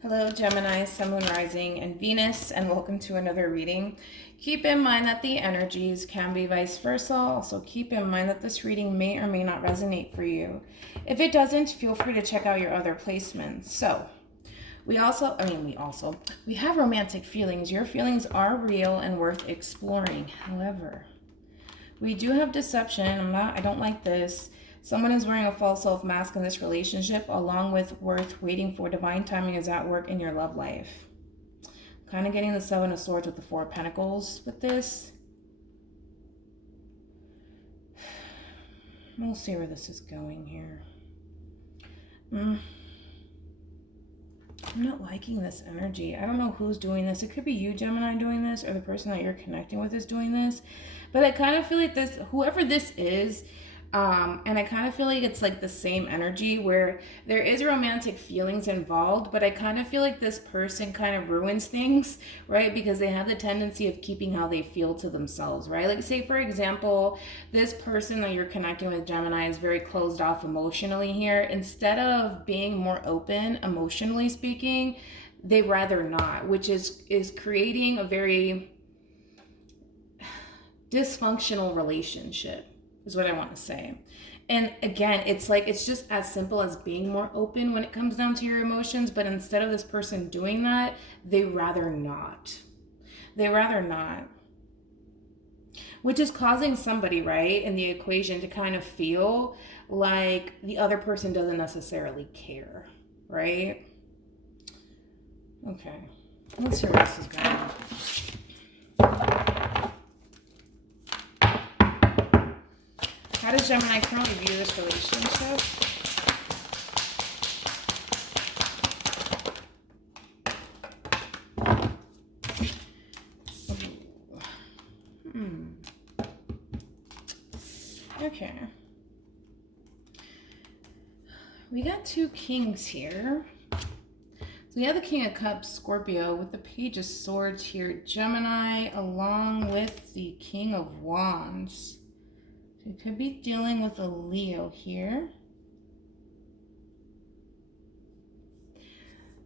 Hello, Gemini, Sun, Moon, Rising, and Venus, and welcome to another reading. Keep in mind that the energies can be vice versa. Also, keep in mind that this reading may or may not resonate for you. If it doesn't, feel free to check out your other placements. So, we have romantic feelings. Your feelings are real and worth exploring. However, we do have deception. I don't like this. Someone is wearing a false self mask in this relationship, along with worth waiting for divine timing is at work in your love life. Kind of getting the Seven of Swords with the Four of Pentacles with this. We'll see where this is going here. I'm not liking this energy. I don't know who's doing this. It could be you, Gemini, doing this, or the person that you're connecting with is doing this. But I kind of feel like this, whoever this is, and I kind of feel like it's like the same energy where there is romantic feelings involved, but I kind of feel like this person kind of ruins things, right? Because they have the tendency of keeping how they feel to themselves, right? Like say, for example, this person that you're connecting with, Gemini, is very closed off emotionally here. Instead of being more open, emotionally speaking, they rather not, which is creating a very dysfunctional relationship. Is what I want to say. And again, it's like, it's just as simple as being more open when it comes down to your emotions, but instead of this person doing that, they rather not. They rather not. Which is causing somebody, right, in the equation to kind of feel like the other person doesn't necessarily care, right? Okay. Let's see where this is going. How does Gemini currently view this relationship? Okay. We got two kings here. So we have the King of Cups, Scorpio, with the Page of Swords here, Gemini, along with the King of Wands. You could be dealing with a Leo here.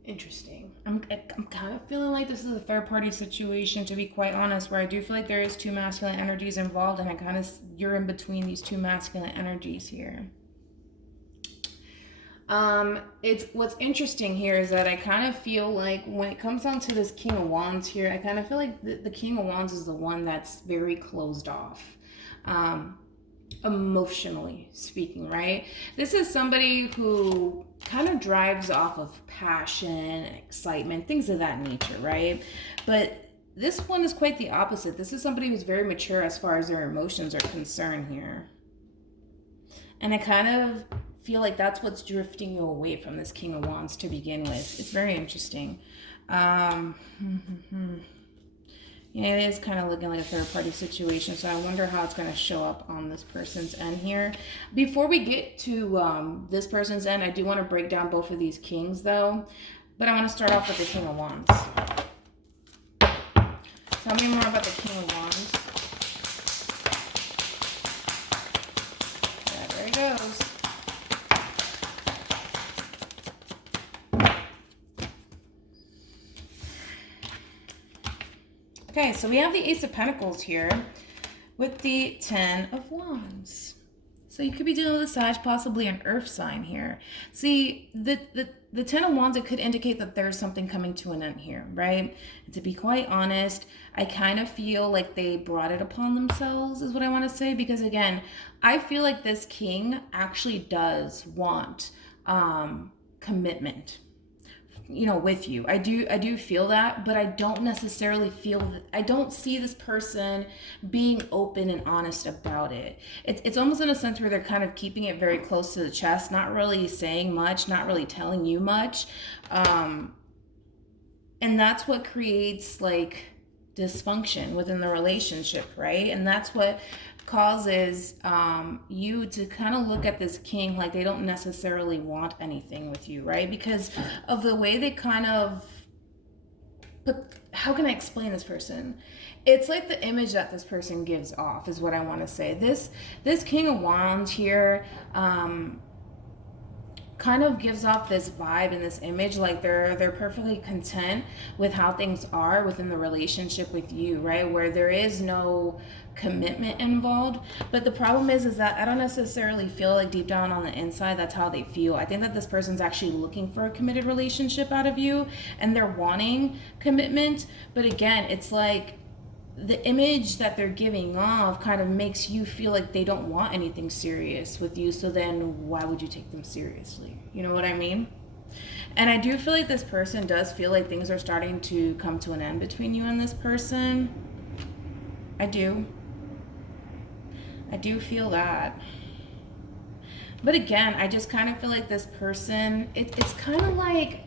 Interesting. I'm kind of feeling like this is a third party situation, to be quite honest, where I do feel like there is two masculine energies involved, and you're in between these two masculine energies here. What's interesting here is that I kind of feel like when it comes down to this King of Wands here, I kind of feel like the King of Wands is the one that's very closed off. Emotionally speaking, right? This is somebody who kind of drives off of passion and excitement, things of that nature, right? But this one is quite the opposite. This is somebody who's very mature as far as their emotions are concerned here. And I kind of feel like that's what's drifting you away from this King of Wands to begin with. It's very interesting. Yeah, it is kind of looking like a third-party situation, so I wonder how it's going to show up on this person's end here. Before we get to this person's end, I do want to break down both of these kings, though. But I want to start off with the King of Wands. Tell me more about the King of Wands. Yeah, there he goes. Okay, so we have the Ace of Pentacles here with the Ten of Wands. So you could be dealing with a Sag, possibly an earth sign here. See, the Ten of Wands, it could indicate that there's something coming to an end here, right? And to be quite honest, I kind of feel like they brought it upon themselves is what I want to say. Because again, I feel like this king actually does want commitment, you know, with you. I do feel that, but I don't necessarily feel that. I don't see this person being open and honest about it. It's almost in a sense where they're kind of keeping it very close to the chest, not really saying much, not really telling you much. And that's what creates like dysfunction within the relationship, right? And that's what causes you to kind of look at this king like they don't necessarily want anything with you, right? Because of the way they kind of, but how can I explain this person? It's like the image that this person gives off is what I want to say. This King of Wands here kind of gives off this vibe and this image like they're perfectly content with how things are within the relationship with you, right? Where there is no commitment involved. But the problem is that I don't necessarily feel like deep down on the inside that's how they feel. I think that this person's actually looking for a committed relationship out of you, and they're wanting commitment. But again, it's like the image that they're giving off kind of makes you feel like they don't want anything serious with you. So then why would you take them seriously? You know what I mean? And I do feel like this person does feel like things are starting to come to an end between you and this person. I do feel that. But again, I just kind of feel like this person, it's kind of like,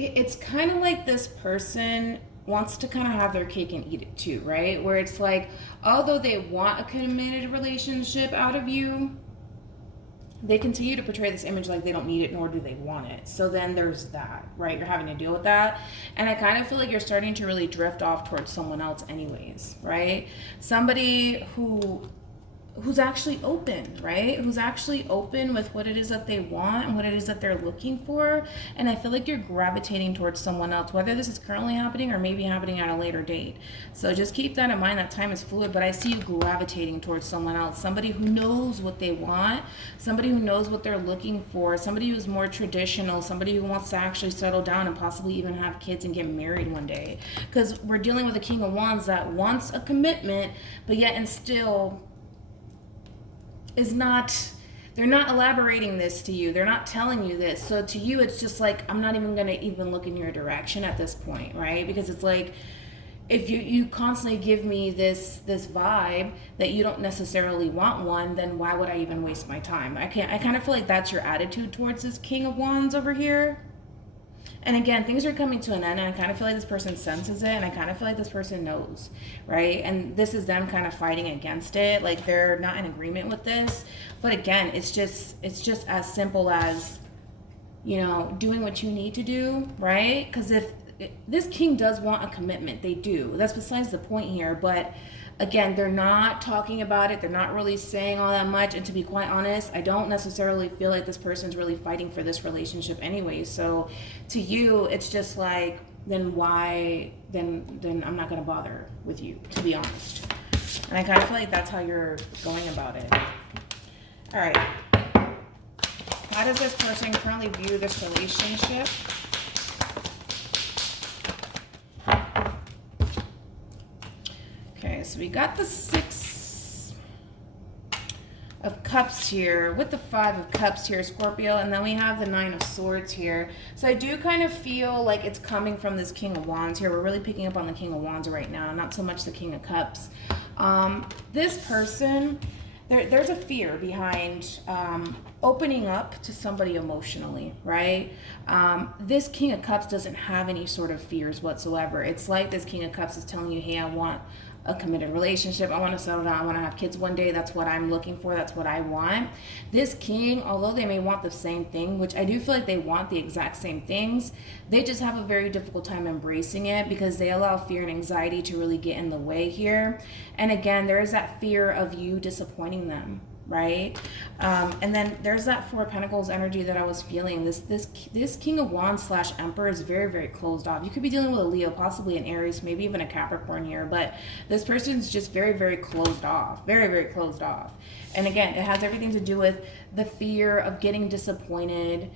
it's kind of like this person wants to kind of have their cake and eat it too, right? Where it's like, although they want a committed relationship out of you, they continue to portray this image like they don't need it, nor do they want it. So then there's that, right? You're having to deal with that. And I kind of feel like you're starting to really drift off towards someone else anyways, right? Somebody who's actually open, right? Who's actually open with what it is that they want and what it is that they're looking for. And I feel like you're gravitating towards someone else, whether this is currently happening or maybe happening at a later date. So just keep that in mind, that time is fluid, but I see you gravitating towards someone else, somebody who knows what they want, somebody who knows what they're looking for, somebody who's more traditional, somebody who wants to actually settle down and possibly even have kids and get married one day. Because we're dealing with a King of Wands that wants a commitment, but yet and still is not, they're not elaborating this to you. They're not telling you this. So to you, it's just like, I'm not even going to even look in your direction at this point, right? Because it's like, if you constantly give me this vibe that you don't necessarily want one, then why would I even waste my time? I kind of feel like that's your attitude towards this King of Wands over here. And again, things are coming to an end, and I kind of feel like this person senses it, and I kind of feel like this person knows, right? And this is them kind of fighting against it, like they're not in agreement with this. But again, it's just as simple as, you know, doing what you need to do, right? Because if this king does want a commitment, they do. That's besides the point here. But again, they're not talking about it. They're not really saying all that much. And to be quite honest, I don't necessarily feel like this person's really fighting for this relationship anyway. So to you, it's just like, then why, then I'm not going to bother with you, to be honest. And I kind of feel like that's how you're going about it. All right. How does this person currently view this relationship? Okay, so we got the 6 of Cups here with the 5 of Cups here, Scorpio, and then we have the 9 of Swords here. So I do kind of feel like it's coming from this King of Wands here. We're really picking up on the King of Wands right now, not so much the King of Cups. This person, there's a fear behind opening up to somebody emotionally, right? This King of Cups doesn't have any sort of fears whatsoever. It's like this King of Cups is telling you, hey, I want a committed relationship. I want to settle down. I want to have kids one day. That's what I'm looking for. That's what I want. This king, although they may want the same thing, which I do feel like they want the exact same things, they just have a very difficult time embracing it because they allow fear and anxiety to really get in the way here. And again, there is that fear of you disappointing them, right? And then there's that 4 of Pentacles energy that I was feeling. This King of Wands / Emperor is very, very closed off. You could be dealing with a Leo, possibly an Aries, maybe even a Capricorn here, but this person's just very, very closed off. Very, very closed off. And again, it has everything to do with the fear of getting disappointed,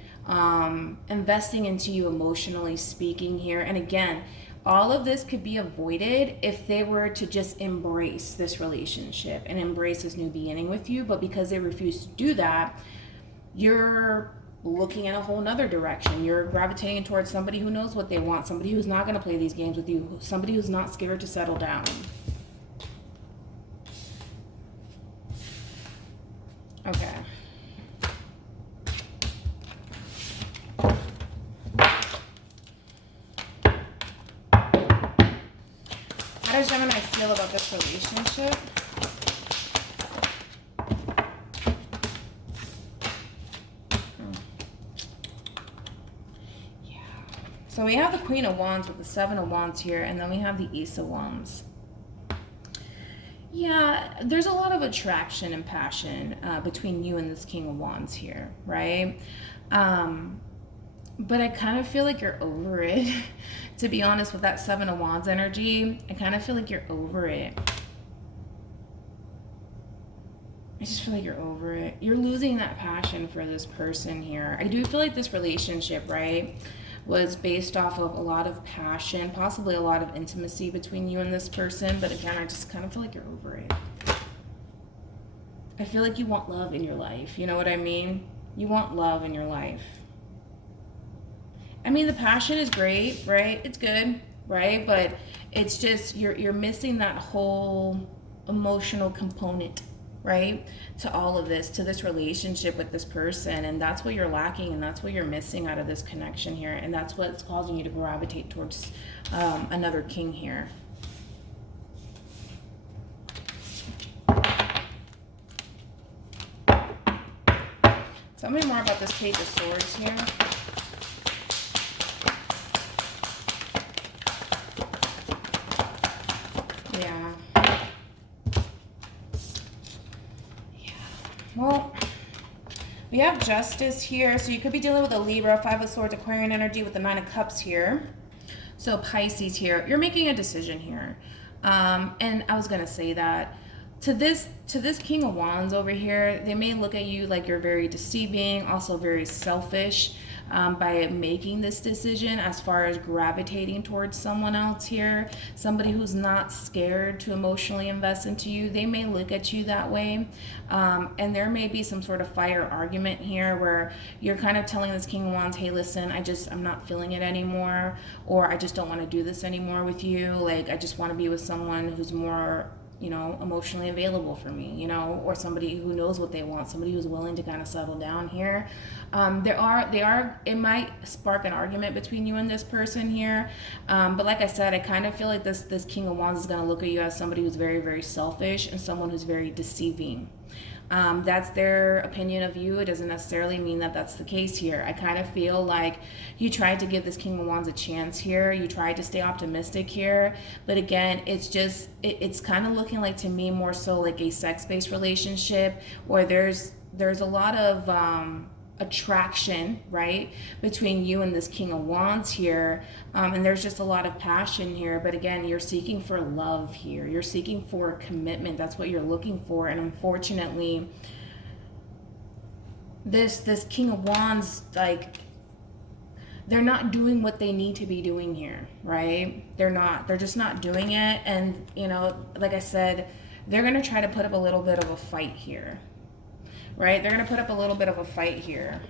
investing into you emotionally speaking here. And again, all of this could be avoided if they were to just embrace this relationship and embrace this new beginning with you. But because they refuse to do that, you're looking in a whole nother direction. You're gravitating towards somebody who knows what they want, somebody who's not going to play these games with you, somebody who's not scared to settle down. Okay. How does Gemini feel about this relationship? Yeah. So we have the Queen of Wands with the 7 of Wands here, and then we have the Ace of Wands. Yeah, there's a lot of attraction and passion between you and this King of Wands here, right? But I kind of feel like you're over it. To be honest, with that Seven of Wands energy, I kind of feel like you're over it. I just feel like you're over it. You're losing that passion for this person here. I do feel like this relationship, right, was based off of a lot of passion, possibly a lot of intimacy between you and this person. But again, I just kind of feel like you're over it. I feel like you want love in your life. You know what I mean? You want love in your life. I mean, the passion is great, right? It's good, right? But it's just you're missing that whole emotional component, right, to all of this, to this relationship with this person. And that's what you're lacking, and that's what you're missing out of this connection here, and that's what's causing you to gravitate towards another king here. Tell me more about this Page of Swords here. Well, we have Justice here, so you could be dealing with a Libra, Five of Swords, Aquarian energy with the Nine of Cups here. So Pisces here, you're making a decision here. And I was going to say that to this King of Wands over here, they may look at you like you're very deceiving, also very selfish, by making this decision as far as gravitating towards someone else here, somebody who's not scared to emotionally invest into you. They may look at you that way, and there may be some sort of fire argument here where you're kind of telling this King of Wands, hey, listen, I'm not feeling it anymore, or I just don't want to do this anymore with you. Like, I just want to be with someone who's more, you know, emotionally available for me, you know, or somebody who knows what they want, somebody who's willing to kind of settle down here. It might spark an argument between you and this person here. But like I said, I kind of feel like this King of Wands is going to look at you as somebody who's very, very selfish and someone who's very deceiving. That's their opinion of you. It doesn't necessarily mean that that's the case here. I kind of feel like you tried to give this King of Wands a chance here. You tried to stay optimistic here. But again, it's kind of looking like, to me, more so like a sex-based relationship where there's a lot of attraction, right, between you and this King of Wands here, and there's just a lot of passion here. But again, you're seeking for love here. You're seeking for commitment. That's what you're looking for. And unfortunately, this King of Wands, like, they're not doing what they need to be doing here, right? They're just not doing it. And, you know, like I said, they're going to try to put up a little bit of a fight here, right? They're going to put up a little bit of a fight here.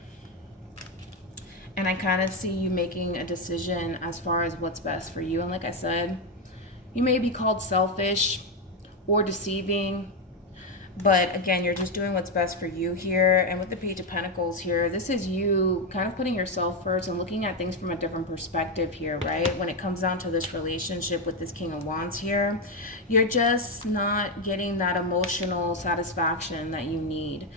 And I kind of see you making a decision as far as what's best for you. And like I said, you may be called selfish or deceiving, but again, you're just doing what's best for you here. And with the Page of Pentacles here, this is you kind of putting yourself first and looking at things from a different perspective here, right? When it comes down to this relationship with this King of Wands here, you're just not getting that emotional satisfaction that you need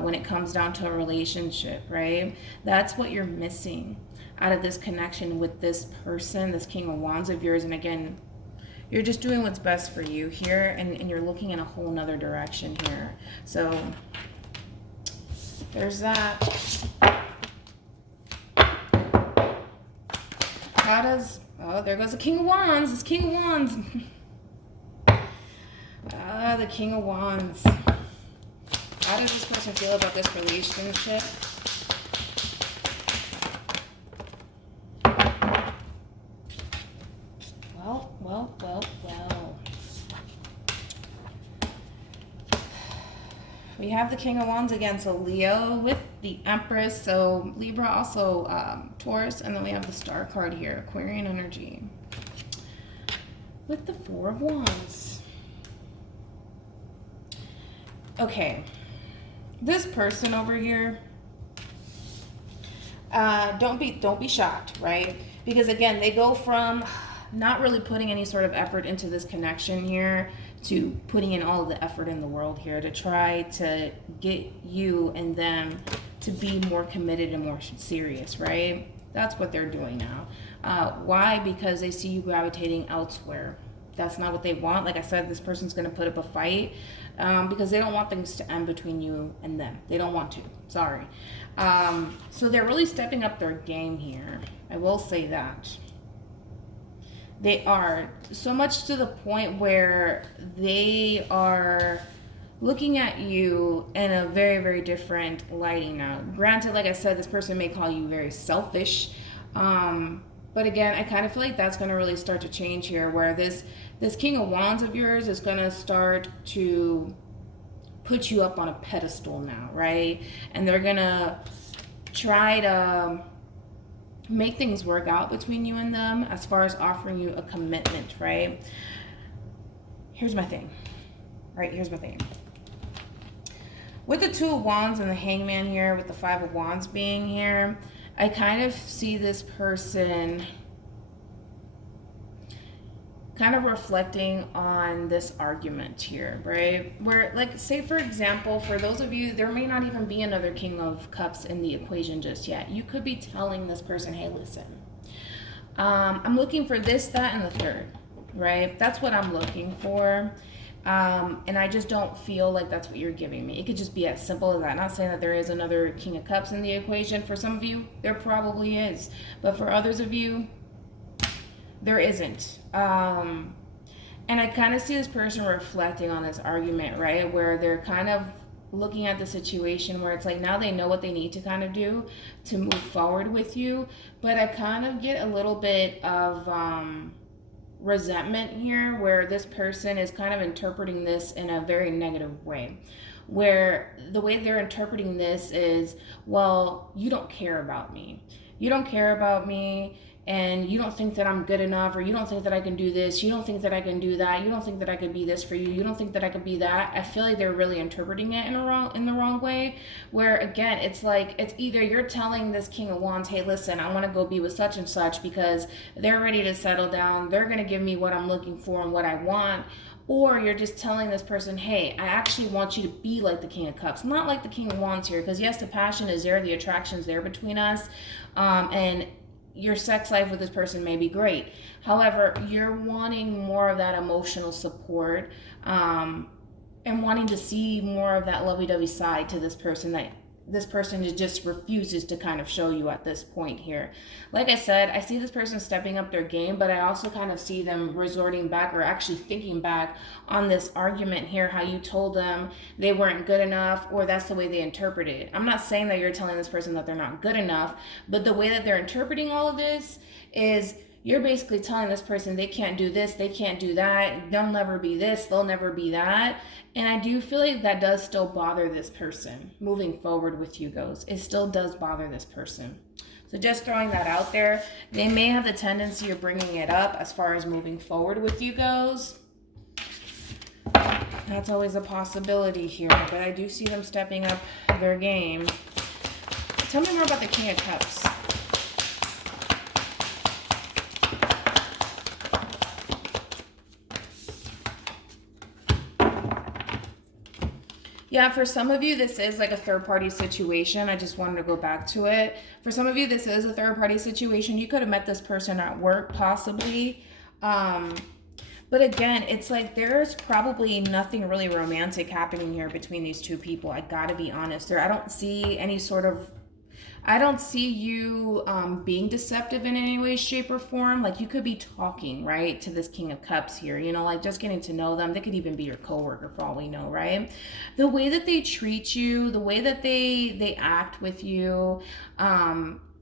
when it comes down to a relationship, right? That's what you're missing out of this connection with this person, this King of Wands of yours. And again, you're just doing what's best for you here, and you're looking in a whole nother direction here. So there's that. How does, oh, there goes the King of Wands. It's King of Wands. The King of Wands. How does this person feel about this relationship? Well. We have the King of Wands again, so Leo with the Empress, so Libra, also Taurus, and then we have the Star card here, Aquarian energy, with the Four of Wands. Okay, this person over here, don't be shocked, right? Because again, they go from not really putting any sort of effort into this connection here to putting in all of the effort in the world here to try to get you and them to be more committed and more serious, right? That's what they're doing now. Why? Because they see you gravitating elsewhere. That's not what they want. Like I said, this person's going to put up a fight because they don't want things to end between you and them. They don't want to. Sorry. So they're really stepping up their game here. I will say that. They are. So much to the point where they are looking at you in a very, very different lighting now. Granted, like I said, this person may call you very selfish. But again, I kind of feel like that's going to really start to change here, where this King of Wands of yours is going to start to put you up on a pedestal now, right? And they're going to try to make things work out between you and them as far as offering you a commitment, right? Here's my thing. Right, here's my thing. With the Two of Wands and the Hangman here, with the Five of Wands being here, I kind of see this person kind of reflecting on this argument here, right? Where, like, say for example, for those of you, there may not even be another King of Cups in the equation just yet. You could be telling this person, hey, listen, I'm looking for this, that, and the third, right? That's what I'm looking for. And I just don't feel like that's what you're giving me. It could just be as simple as that. Not saying that there is another King of Cups in the equation. For some of you, there probably is. But for others of you, there isn't. And I kind of see this person reflecting on this argument, right? Where they're kind of looking at the situation where it's like now they know what they need to kind of do to move forward with you. But I kind of get a little bit of resentment here, where this person is kind of interpreting this in a very negative way, where the way they're interpreting this is, well, you don't care about me. You don't care about me, and you don't think that I'm good enough, or you don't think that I can do this, you don't think that I can do that, you don't think that I could be this for you, you don't think that I could be that. I feel like they're really interpreting it in the wrong way, where again, it's like, it's either you're telling this King of Wands, hey, listen, I want to go be with such and such because they're ready to settle down, they're going to give me what I'm looking for and what I want, or you're just telling this person, hey, I actually want you to be like the King of Cups, not like the King of Wands here, because yes, the passion is there, the attraction's there between us, and your sex life with this person may be great. However, you're wanting more of that emotional support, and wanting to see more of that lovey-dovey side to this person that this person just refuses to kind of show you at this point here. Like I said, I see this person stepping up their game, but I also kind of see them resorting back, or actually thinking back on this argument here, how you told them they weren't good enough, or that's the way they interpret it. I'm not saying that you're telling this person that they're not good enough, but the way that they're interpreting all of this is you're basically telling this person they can't do this, they can't do that, they'll never be this, they'll never be that. And I do feel like that does still bother this person moving forward with you, goes. It still does bother this person. So just throwing that out there. They may have the tendency of bringing it up as far as moving forward with you goes. That's always a possibility here, but I do see them stepping up their game. Tell me more about the King of Cups. Yeah, for some of you, this is like a third-party situation. I just wanted to go back to it. For some of you, this is a third-party situation. You could have met this person at work, possibly. But again, it's like there's probably nothing really romantic happening here between these two people. I gotta be honest. I don't see any sort of... I don't see you being deceptive in any way, shape, or form. Like, you could be talking, right, to this King of Cups here, you know, like just getting to know them. They could even be your coworker for all we know, right? The way that they treat you, the way that they act with you,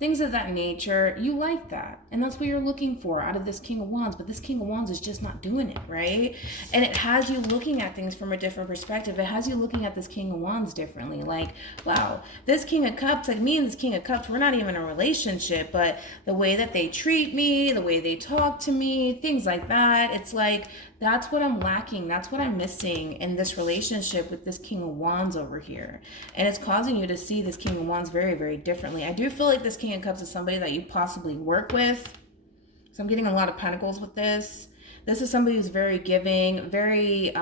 things of that nature, you like that. And that's what you're looking for out of this King of Wands. But this King of Wands is just not doing it, right? And it has you looking at things from a different perspective. It has you looking at this King of Wands differently. Like, wow, this King of Cups, like me and this King of Cups, we're not even in a relationship. But the way that they treat me, the way they talk to me, things like that, it's like, that's what I'm lacking. That's what I'm missing in this relationship with this King of Wands over here. And it's causing you to see this King of Wands very, very differently. I do feel like this King of Cups is somebody that you possibly work with. So I'm getting a lot of pentacles with this. This is somebody who's very giving, very,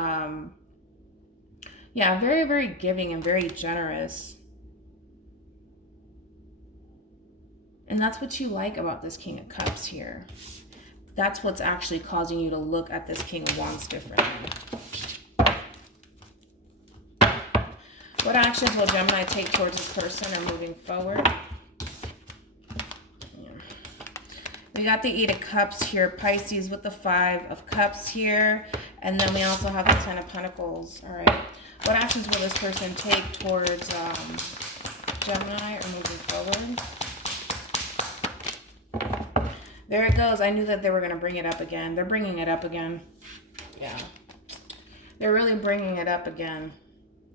very, very giving and very generous. And that's what you like about this King of Cups here. That's what's actually causing you to look at this King of Wands differently. What actions will Gemini take towards this person or moving forward? We got the 8 of Cups here, Pisces with the 5 of Cups here. And then we also have the 10 of Pentacles. All right. What actions will this person take towards Gemini or moving forward? There it goes. I knew that they were going to bring it up again. They're bringing it up again. Yeah. They're really bringing it up again.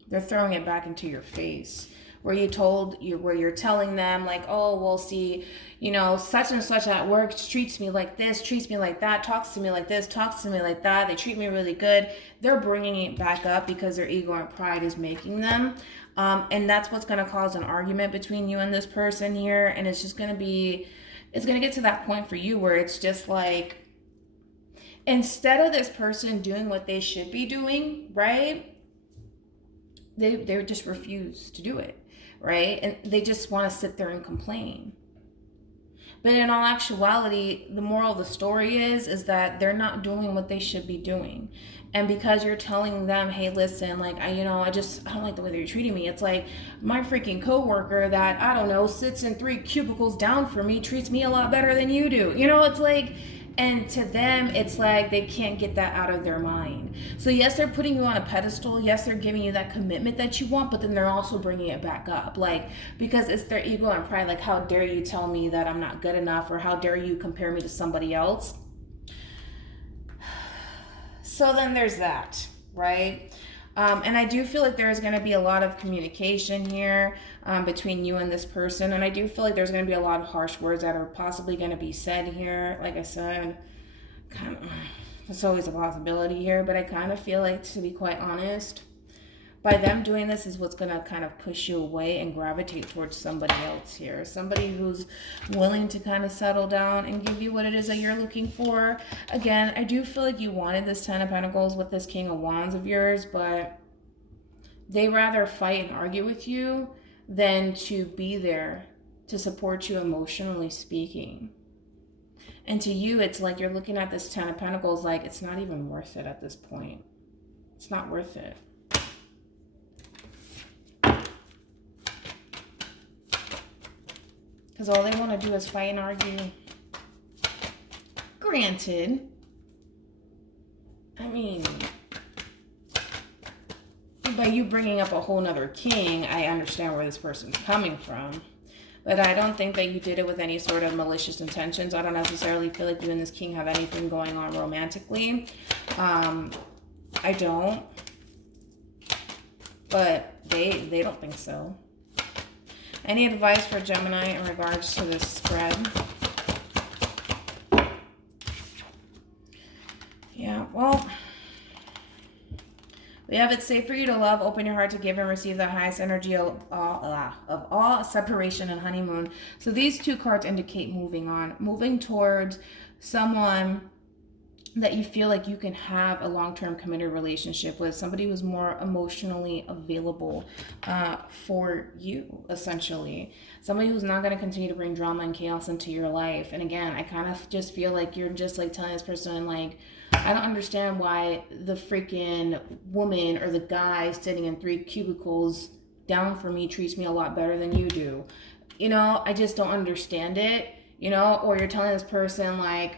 They're throwing it back into your face. Where you're telling them like, oh, well, see, you know, such and such at work treats me like this, treats me like that, talks to me like this, talks to me like that. They treat me really good. They're bringing it back up because their ego and pride is making them. And that's what's going to cause an argument between you and this person here. And it's just going to be, it's going to get to that point for you where it's just like, instead of this person doing what they should be doing, right? They just refuse to do it. Right? And they just want to sit there and complain. But in all actuality, the moral of the story is that they're not doing what they should be doing. And because you're telling them, hey, listen, like, I don't like the way they're treating me. It's like my freaking coworker that, I don't know, sits in 3 cubicles down from me, treats me a lot better than you do. You know, it's like, and to them, it's like they can't get that out of their mind. So yes, they're putting you on a pedestal. Yes, they're giving you that commitment that you want, but then they're also bringing it back up. Like, because it's their ego and pride. Like, how dare you tell me that I'm not good enough, or how dare you compare me to somebody else? So then there's that, right? And I do feel like there's going to be a lot of communication here between you and this person. And I do feel like there's going to be a lot of harsh words that are possibly going to be said here. Like I said, kind of, it's always a possibility here. But I kind of feel like, to be quite honest, by them doing this is what's going to kind of push you away and gravitate towards somebody else here. Somebody who's willing to kind of settle down and give you what it is that you're looking for. Again, I do feel like you wanted this 10 of Pentacles with this King of Wands of yours, but they rather fight and argue with you than to be there to support you emotionally speaking. And to you, it's like you're looking at this 10 of Pentacles like it's not even worth it at this point. It's not worth it. Because all they want to do is fight and argue. Granted, I mean, by you bringing up a whole nother king, I understand where this person's coming from. But I don't think that you did it with any sort of malicious intentions. I don't necessarily feel like you and this king have anything going on romantically. I don't. But they don't think so. Any advice for Gemini in regards to this spread? Yeah, well, we have it safe for you to love, open your heart to give and receive the highest energy of all separation and honeymoon. So these 2 cards indicate moving on, moving towards someone that you feel like you can have a long-term committed relationship with, somebody who's more emotionally available for you, essentially. Somebody who's not going to continue to bring drama and chaos into your life. And again, I kind of just feel like you're just like telling this person, like, I don't understand why the freaking woman or the guy sitting in 3 cubicles down from me treats me a lot better than you do. You know, I just don't understand it, you know? Or you're telling this person, like,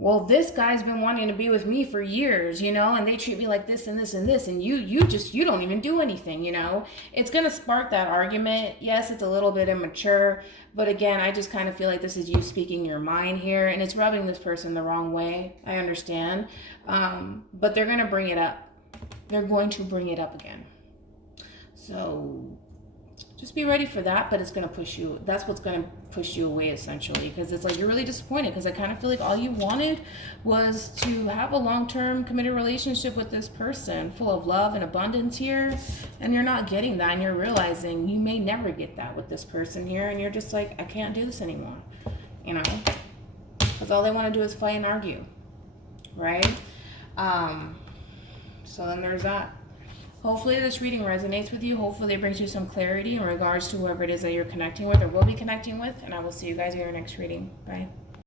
well, this guy's been wanting to be with me for years, you know, and they treat me like this and this and this, and you don't even do anything, you know. It's going to spark that argument. Yes, it's a little bit immature, but again, I just kind of feel like this is you speaking your mind here, and it's rubbing this person the wrong way. I understand, but they're going to bring it up. They're going to bring it up again. So just be ready for that, but it's going to push you. That's what's going to push you away, essentially, because it's like you're really disappointed, because I kind of feel like all you wanted was to have a long-term committed relationship with this person full of love and abundance here, and you're not getting that, and you're realizing you may never get that with this person here, and you're just like, I can't do this anymore, you know, because all they want to do is fight and argue, right? So then there's that. Hopefully this reading resonates with you. Hopefully it brings you some clarity in regards to whoever it is that you're connecting with or will be connecting with. And I will see you guys in your next reading. Bye.